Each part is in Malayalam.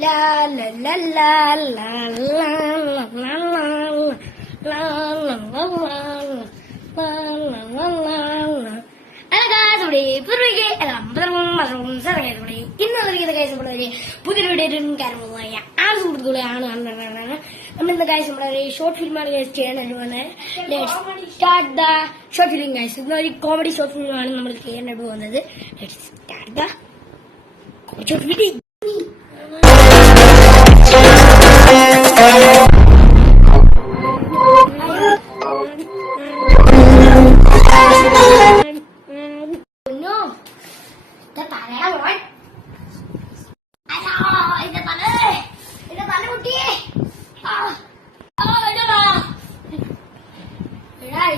La la la la la la la la la la la la. പുതിയൊരു വീഡിയോ കാര്യങ്ങളായ ആ സുഹൃത്തുക്കളെയാണ് നമ്മളിന്ന് ഗൈസ് നമ്മുടെ ഷോർട്ട് ഫിലിമാണ് ചെയ്യാനായിട്ട് start the short film guys. ഇന്നൊരു കോമഡി ഷോർട്ട് ഫിലിമാണ് നമ്മൾ ചെയ്യാനായിട്ട് പോകുന്നത്. Start the short film.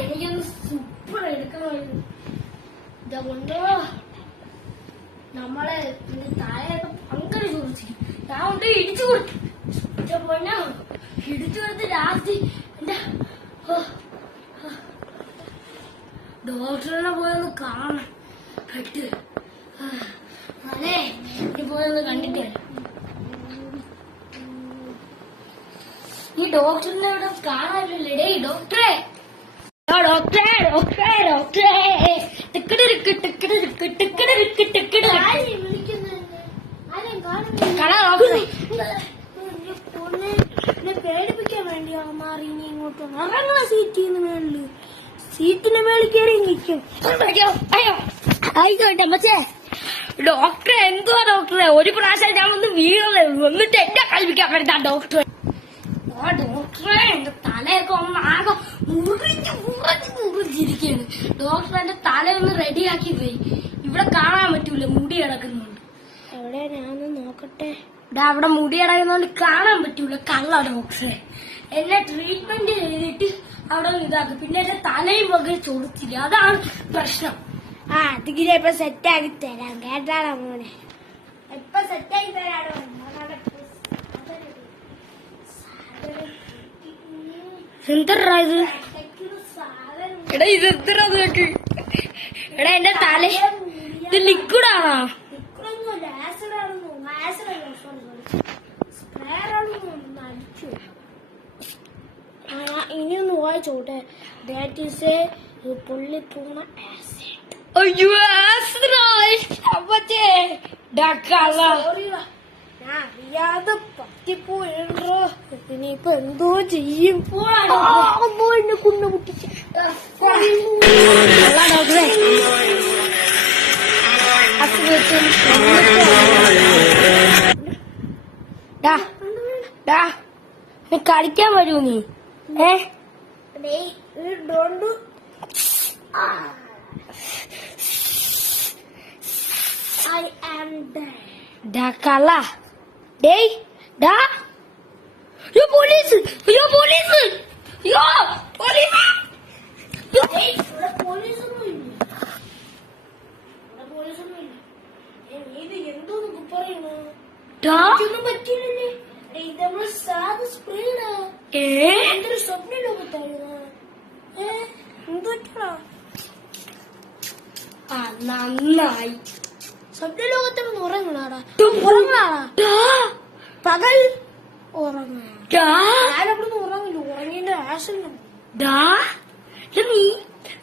എനിക്കൊന്ന് സൂപ്പർ എടുക്കണമായിരുന്നു. ഇതുകൊണ്ട് നമ്മളെ താഴെയൊക്കെ ഭയങ്കര ചോദിച്ചിരിക്കും. ഞാൻ കൊണ്ട് ഇടിച്ചു കൊടുത്തു. ഇടിച്ചു കൊടുത്ത് ലാസ്റ്റ് എന്റെ ഡോക്ടറിനെ പോയൊന്ന് കാണണം. പെട്ട് അതെ ഇനി പോയൊന്ന് കണ്ടിട്ട് ഈ ഡോക്ടറിനെ ഇവിടെ കാണാനില്ലേ? ഡോക്ടറെ ഡോക്ടറെ ഡോക്ടറെ ഡോക്ടറെ പേടിപ്പിക്കാൻ വേണ്ടിയാ മാറി ഇങ്ങോട്ട് ഇറങ്ങണ സീറ്റിന്ന് മേളില് സീറ്റിന്റെ മേളിൽ കയറി നിൽക്കും. ആയിക്കോട്ടെ മച്ചേ. ഡോക്ടറെ എന്തുവാ ഡോക്ടറെ? ഒരു പ്രാവശ്യം ഞാൻ ഒന്ന് വീഴേ എന്നിട്ട് എന്നെ കളിപ്പിക്കാൻ പറ്റാ ഡോക്ടറെ. ആ ഡോക്ടറെ എന്റെ തലയൊക്കെ ഒന്ന് ആകെ മുറിഞ്ഞിരിക്കുകയാണ്. ഡോക്ടർ എന്റെ തലയൊന്ന് റെഡിയാക്കി പോയി. ഇവിടെ കാണാൻ പറ്റൂല, മുടി കിടക്കുന്നുണ്ട്. എവിടെ ഞാനൊന്ന് നോക്കട്ടെ. അവിടെ മുടി കിടക്കുന്നോണ്ട് കാണാൻ പറ്റൂല. കള്ള ഡോക്ടറെ എന്നെ ട്രീറ്റ്മെന്റ് ചെയ്തിട്ട് അവിടെ ഇതാക്കും. പിന്നെ എന്റെ തലയും വകെ ചൊറിച്ചില്ല. അതാണ് പ്രശ്നം. ആ അതിങ്ങനെ ഇപ്പൊ സെറ്റാക്കി തരാം കേട്ടാണോ മോനെ? ഇപ്പൊ സെറ്റാക്കി തരാണോ? എന്തറാ ഇത്? എടാ ഇത് എന്തരാ നോക്ക്. എടാ എന്റെ തല ഇത് ലിക്വിഡാണോ? ഇനിയൊന്ന് വായിച്ചോട്ടെ. ദാറ്റ് ഈസ് എ പൊള്ളിപ്പോണ ആസിഡ്. അയ്യോ ആസിഡോ? അറിയാതെ പറ്റിപ്പോയോ? ഇനിയിപ്പൊ എന്തോ ചെയ്യും? എന്നെ കുന്നു പൊട്ടിച്ച് നീ കളിക്കാൻ വരൂ നീ? കള്ള ഡേയ് ഡാ പോലീസ് പോലീസ് പോലീസ് പോലീസൊന്നും ഇല്ല. ഇത് എന്തോന്നൊക്കെ പറയുന്നു? ഒന്നും പറ്റില്ലല്ലേ? ഇത് നമ്മള് സാധാ സ്പ്രേഡാ. എന്തൊരു സ്വപ്ന ലോകത്തായിരുന്നു. എന്തോ നന്നായി. സ്വപ്ന ലോകത്തൊന്നും ഉറങ്ങണാടാ. ഉറങ്ങാടാ പകൽ ഉറങ്ങാടൊന്നും ഉറങ്ങില്ല. ഉറങ്ങിന്റെ ആശങ്ക നീ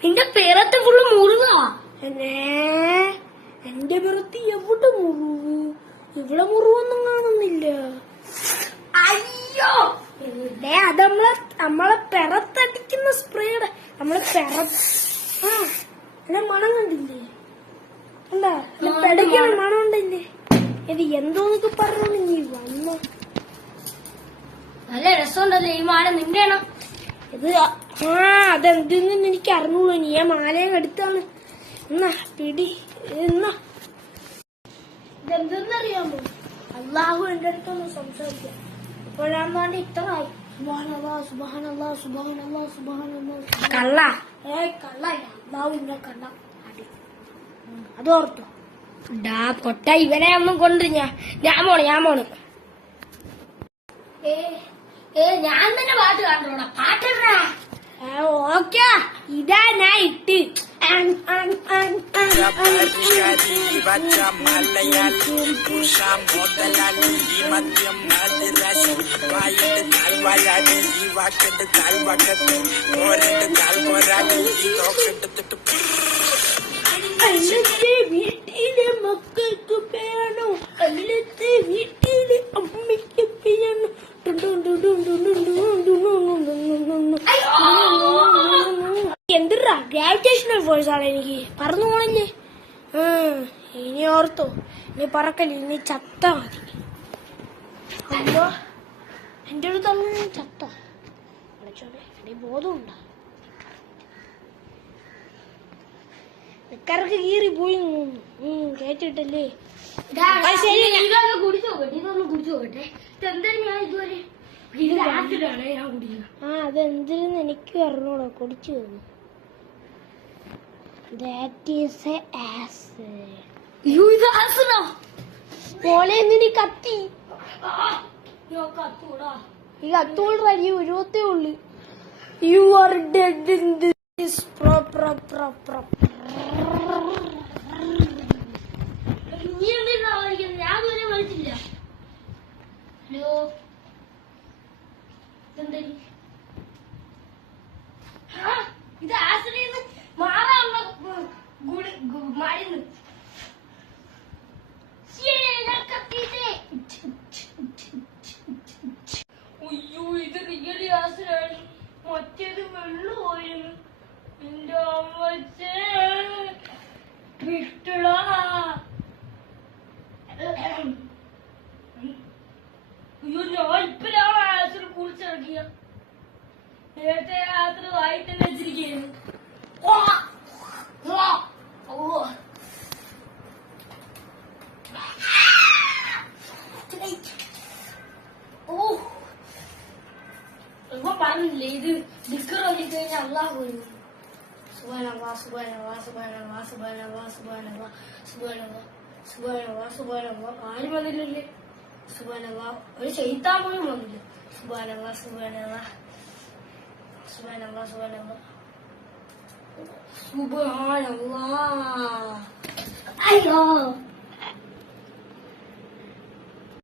നിന്റെ പേരത്തെ ഫുള്ള് മുറിവാ. എന്റെ പിറത്ത് എവിടെ മുറിവ്? ഇവിടെ മുറിവൊന്നും കാണുന്നില്ല. അയ്യോ അത് നമ്മളെ പെറത്തടിക്കുന്ന സ്പ്രേയുടെ നമ്മളെ മണം കണ്ടില്ലേ? എന്താ പെടയ്ക്കണ മണം ഉണ്ടല്ലേ? ഇത് എന്തോന്നൊക്കെ പറഞ്ഞു നീ വന്നു. നല്ല രസമുണ്ടല്ലേ ഈ മാല? നിന്റെ ആണോ ഇത്? അതെന്തെന്ന് എനിക്ക് അറിഞ്ഞൂളൂ. നീ ആ മാലയും എടുത്താണ്. എന്നാ പിടി. എന്നാ ഇതെന്തെന്നറിയാമോ? അള്ളാഹു എന്റെ അടുത്തൊന്ന് സംസാരിക്കാം. ഇപ്പോഴാണ് വേണ്ടി ഇത്രയായി. കള്ള കള്ള അള്ളാഹു ഇന്നെ കണ്ട അതോർത്തോ? പൊട്ട ഇവനെ ഒന്നും കൊണ്ട് ഞാൻ പോണ്. ഞാൻ തന്നെ പാട്ട് കണ്ടോടാ. പാട്ടാ ഓക്കെ ഇതാ ഞാൻ ഇട്ട് അന്നത്തെ വീട്ടിലെ മക്കൾക്ക് പേണോ അന്നത്തെ വീട്ടിലെ അമ്മയ്ക്ക് പേണോ എന്തിനാ ഗ്രാവിറ്റേഷണൽ ഫോഴ്സ് ആണ് എനിക്ക് പറന്നു പോണല്ലേ. ഇനി ഓർത്തോ, ഇനി പറക്കല്ല, ഇനി ചത്ത മതി. അയ്യോ എന്റെ ഒരു തള്ള ചത്ത വിളിച്ചോടെ എന്റെ ബോധമുണ്ടോ? നിക്കറക്ക് കീറി പോയി കേട്ടിട്ടല്ലേ. കുടിച്ചു നോക്കട്ടെ, ഇതൊന്ന് കുടിച്ചു നോക്കട്ടെ. ഇതെന്തായാലും ഞാൻ ഇതുവരെ ആസിഡാണ് ഞാൻ കുടിക്കുന്നത്. അതെന്തിനെന്ന് എനിക്ക് അറിഞ്ഞൂടാ, കുടിച്ചു തന്നു. പോലെ എന്തിനീ കത്തി ഈ കത്തോളൂ ഒരുപത്തേ ഉള്ളു. You are dead in this ഞാൻ വരെ വിളിച്ചില്ല. ഹലോ ഇത് ആശ്രയിന്ന് മാറാനുള്ള മരുന്ന്. അയ്യോ ഇത് റിയലി ആശ്രയാണ്, മറ്റേത് വെള്ളമായിരുന്നു. എന്റെ അമ്മച്ചേ വിട്ടടാ. അയ്യോ ഞാൻ ഇപ്പഴാണ് ആസിഡ് കുറിച്ചിറക്കിയ, നേരത്തെ ആസിഡ് വായി തന്നെ വെച്ചിരിക്കുന്നു. ഇപ്പൊ പറഞ്ഞില്ലേ ഇത് ഡിക്കർ കഴിഞ്ഞാൽ അള്ളാഹ് പോലും. സുബ്ഹാനല്ലാഹ് സുബ്ഹാനല്ലാഹ് സുബ്ഹാനല്ലാഹ് സുബ്ഹാനല്ലാഹ് സുബ്ഹാനല്ലാഹ് സുബ്ഹാനല്ലാഹ് സുബ്ഹാനല്ലാഹ് സുബ്ഹാനല്ലാഹ്. ആരും വന്നില്ലല്ലേ? സുബ്ഹാനല്ലാഹ്. ഒരു ശൈത്താൻ പോലും വന്നില്ല. സുബ്ഹാനല്ലാഹ് സുബ്ഹാനല്ലാഹ് സുബ്ഹാനല്ലാഹ് സുബ്ഹാനല്ലാഹ് സുബ്ഹാനല്ലാഹ്. അയ്യോ